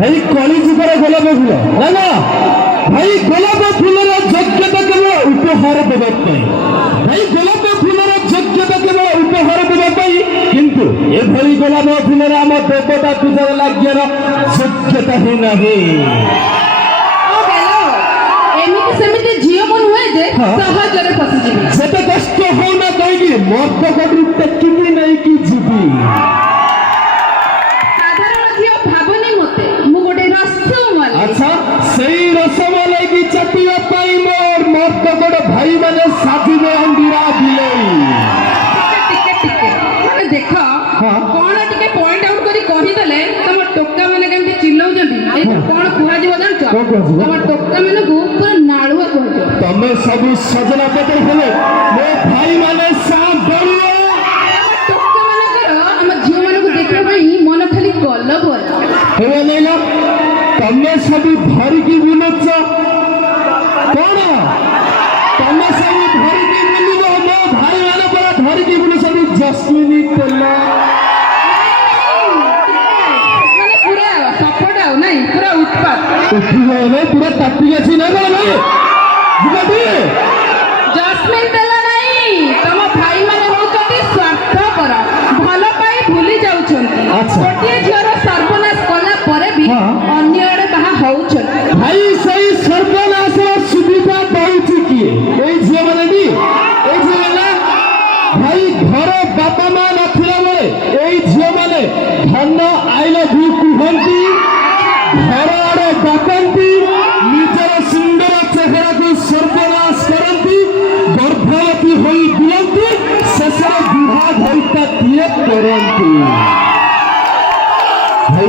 भाई कली जुगर गोलाप फूल ना ना भाई गोलाप फूलर योग्यता केवल उपहार देवाई भाई गोलाप फूलर योग्यता केवल उपहार देवाई किंतु एभली गोलाप फूलर आम देवता पूजा लाग्यर योग्यता ही नहीं सेमिति झियो मन हुए जे सहजरे फसी जिबी जेते कष्ट हो ना कहिगी मर्द कटु टेकिकी नहीं की जीवी साधारण झियो भाबनी मते मु गोटे रसमलाई अच्छा सही रसमलाई की चटिया पाई मोर मर्द कट भाई माने साथी में अंडीरा दिलई टिके माने देखो कोन टिके पॉइंट आउट करी कहि देले तम टोका माने केमति चिल्लाउ जंती ए कोन कुहा जीव जानछ तम टोका माने को पूरा नाळुआ कहजो तमे सब सजना पते हेले मो भाई माने सांप बड़ियो टोका माने करो हम जीव माने को देखै पई मन खाली गल बोल हेले नैला तमे सब भरी की बुलछ कोन तमे सब भरी की बुलिबो मो भाई माने पर धरी की बुल सब जस्मिनी तेला माने पूरा सपोर्ट आउ नहीं पूरा उत्पात उठी गए पूरा ताती अछि ना गले भाई बुगाटी जस्मिन तेला नहीं तम भाई माने होचती स्वार्थपर भलो पाई भूली जाउछंती अच्छा। गोटिए झियर सर्वनाश कला परे भी अन्य आड़े बाहा होउछंती भाई सही सर्वनाश सुविधा पाउछि किए एई झियो माने दी एई झियो माने भाई घर बापा मां नथिला बेले एई झियो माने धन आई लव यू कुहंती घर आड़े डाकंती निजर सुंदर चेहरा को सर्वनाश करंती गर्भवती होई दियंती शेषरे विवाह होइता दिए करंती भाई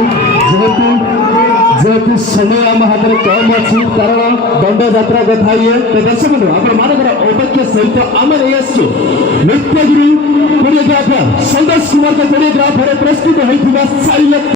जेहेतु समय आम हाथ में कम अच्छी कारण दंड यात्रा कथा ये तो दर्शक बंधु आप अवज्ञा सहित आम नहीं आसु नृत्यगिरी कोरियोग्राफर संतोष कुमार के कोरियोग्राफर प्रस्तुत होता 4